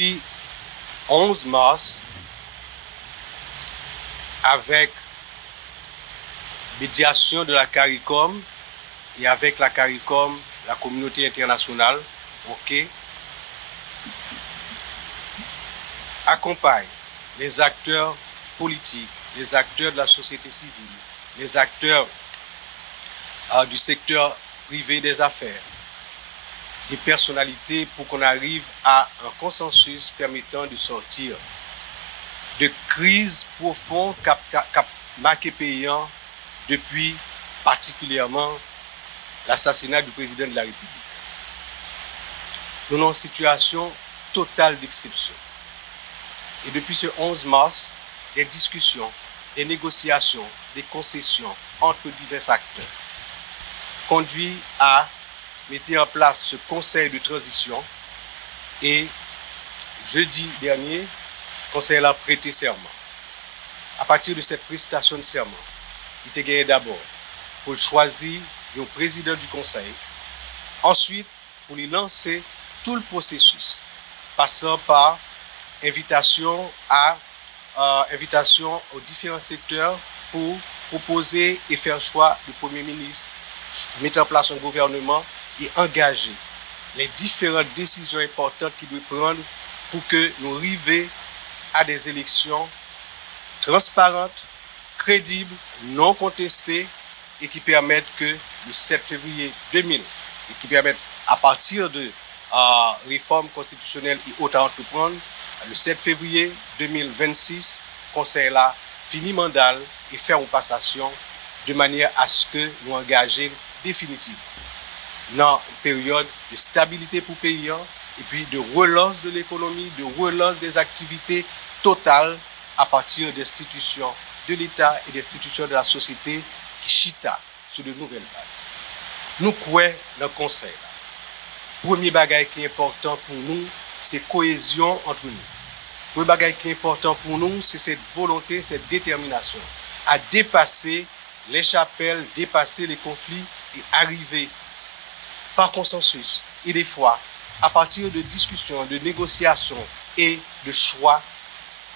Depuis 11 mars, avec médiation de la CARICOM et avec la CARICOM, la communauté internationale, accompagne les acteurs politiques, les acteurs de la société civile, les acteurs du secteur privé des affaires, les personnalités pour qu'on arrive à un consensus permettant de sortir de crises profondes qu'a marqué paysan depuis particulièrement l'assassinat du président de la République. Nous sommes en situation totale d'exception. Et depuis ce 11 mars, des discussions, des négociations, des concessions entre divers acteurs conduisent à mettre en place ce conseil de transition et jeudi dernier, le conseil a prêté serment. À partir de cette prestation de serment, il était gagné d'abord pour choisir le président du conseil, ensuite pour lui lancer tout le processus, passant par invitation aux différents secteurs pour proposer et faire choix du Premier ministre, mettre en place un gouvernement et engager les différentes décisions importantes qu'il doit prendre pour que nous arrivions à des élections transparentes, crédibles, non contestées et qui permettent que le 7 février 2000 et qui permettent à partir de réformes constitutionnelles et autres à entreprendre, le 7 février 2026, le Conseil là finit mandat et fait une passation de manière à ce que nous engagions définitivement dans une période de stabilité pour les pays et puis de relance de l'économie, de relance des activités totales à partir d'institutions de l'État et d'institutions de la société qui chita sur de nouvelles bases. Nous croyons dans le Conseil. Le premier bagage qui est important pour nous, c'est la cohésion entre nous. Le premier bagage qui est important pour nous, c'est cette volonté, cette détermination à dépasser les chapelles, dépasser les conflits et arriver par consensus et des fois à partir de discussions, de négociations et de choix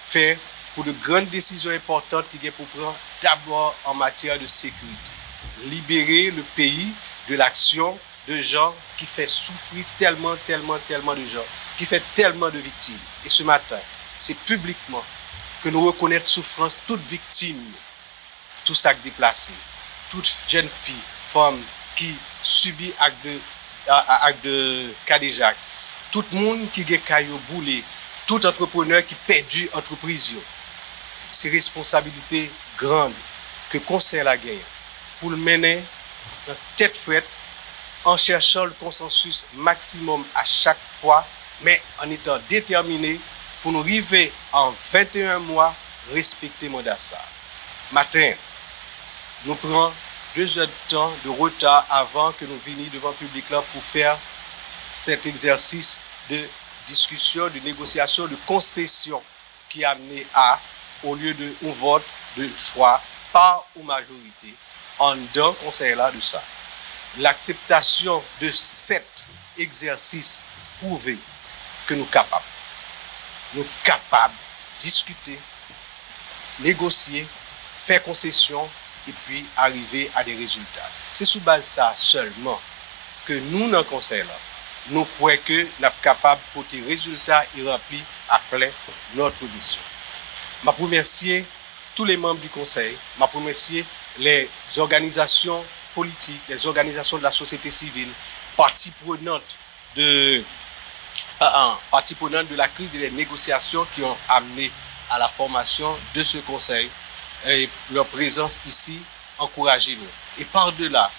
faits pour de grandes décisions importantes qui sont pour prendre d'abord en matière de sécurité. Libérer le pays de l'action de gens qui fait souffrir tellement de gens, qui fait tellement de victimes. Et ce matin, c'est publiquement que nous reconnaissons souffrance toute victime, tout sac déplacé, toute jeune fille, femme qui subit acte de cadéjac, tout le monde qui a caillou boulé, tout entrepreneur qui perdu entreprise. C'est responsabilité grande que le Conseil a gagné pour le mener en tête frette en cherchant le consensus maximum à chaque fois, mais en étant déterminé pour nous arriver en 21 mois respecter le mandat. Matin, nous prenons 2 heures de temps de retard avant que nous venions devant le public là pour faire cet exercice de discussion, de négociation, de concession qui a amené à, au lieu d'un vote de choix par ou majorité, en d'un conseil là de ça. L'acceptation de cet exercice prouve que nous sommes capables. Nous sommes capables de discuter, négocier, faire concession et puis arriver à des résultats. C'est sous base de ça seulement que nous, dans le conseil là, nous croyons que nous sommes capables de porter résultats et remplir à plein notre mission. Je remercie tous les membres du conseil, je remercie les organisations politiques, les organisations de la société civile, parties prenantes de la crise et des négociations qui ont amené à la formation de ce conseil. Et leur présence ici encouragez nous. Et par-delà,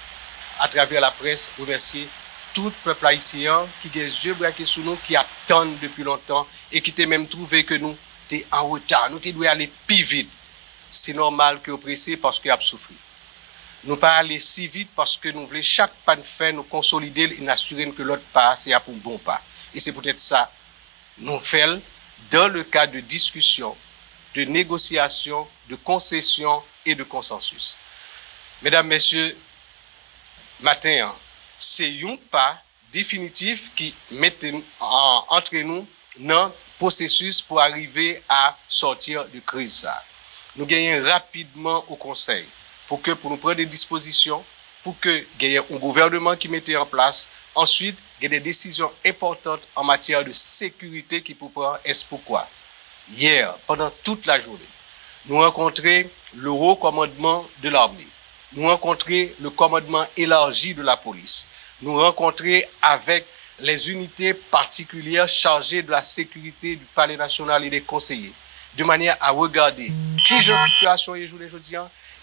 à travers la presse, remercier tout le peuple haïtien qui a les yeux braqués sur nous, qui attendent depuis longtemps et qui t'a même trouvé que nous sommes en retard. Nous devons aller plus vite. C'est normal que nous pressés parce que nous avons souffert. Nous ne pas aller si vite parce que nous voulons chaque pas de faire, nous consolider et nous assurer que l'autre pas, c'est pour un bon pas. Et c'est peut-être ça, nous faisons dans le cadre de discussion, de négociation, de concession et de consensus. Mesdames, Messieurs, matin, c'est un pas définitif qui met entre nous dans processus pour arriver à sortir de crise. Nous gagnons rapidement au Conseil pour nous prendre des dispositions, pour que gagne un gouvernement qui mettait en place. Ensuite, il y a des décisions importantes en matière de sécurité qui pour prendre. Est-ce pourquoi? Hier, pendant toute la journée, nous rencontrons le haut commandement de l'armée. Nous rencontrons le commandement élargi de la police. Nous rencontrons avec les unités particulières chargées de la sécurité du Palais national et des conseillers, de manière à regarder qui est en situation aujourd'hui,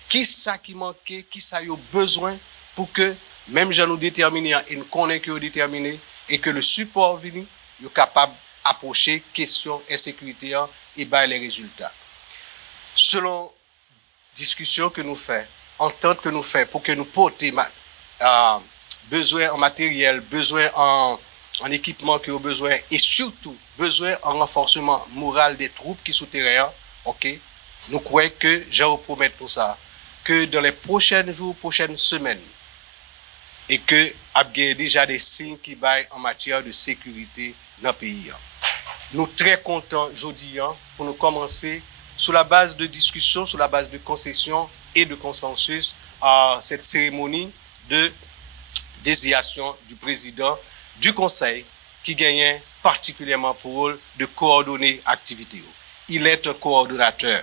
qui ça qui manquait, qui ça a besoin pour que même gens nous déterminer et nous connaissons que nous déterminer et que le support venu est capable d'approcher question insécurité et bien les résultats. Selon discussion que nous faisons, entente que nous faisons pour que nous portions besoin en matériel, besoin en équipement que nous avons besoin et surtout besoin en renforcement moral des troupes qui sont terrain, ok? Nous croyons que je vous promets pour ça, que dans les prochains jours, prochaines semaines, et que il y a déjà des signes qui baillent en matière de sécurité dans le pays. Nous sommes très contents aujourd'hui pour nous commencer sur la base de discussion, sur la base de concession et de consensus à cette cérémonie de désignation du président du Conseil qui gagnait particulièrement pour rôle de coordonner l'activité. Il est un coordonnateur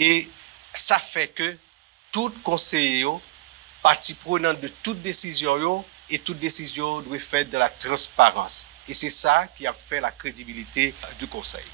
et ça fait que tout conseiller, partie prenante de toute décision et toute décision doit être faite dans la transparence. Et c'est ça qui a fait la crédibilité du Conseil.